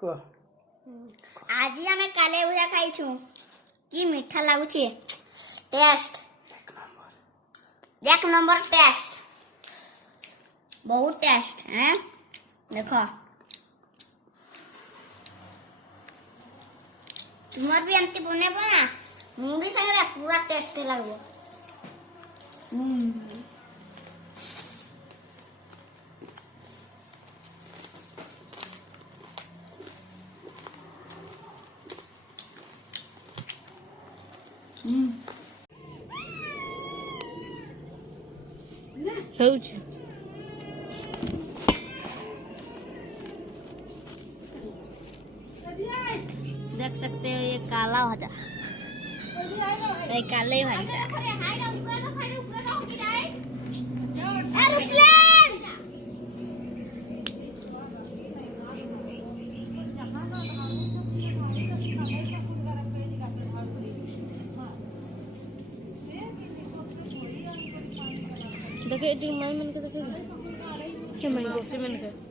आज आम काले भुजा खाई कि मीठा लगुच टेस्ट एक नंबर टेस्ट बहुत टेस्ट है देख तुम भी एमती बने ना मुड़ी संगे पूरा टेस्ट लगो देख सकते हो ये काला भाजा ये काले भाजा एरोप्लेन देखे टीम मन के देखे क्या मन के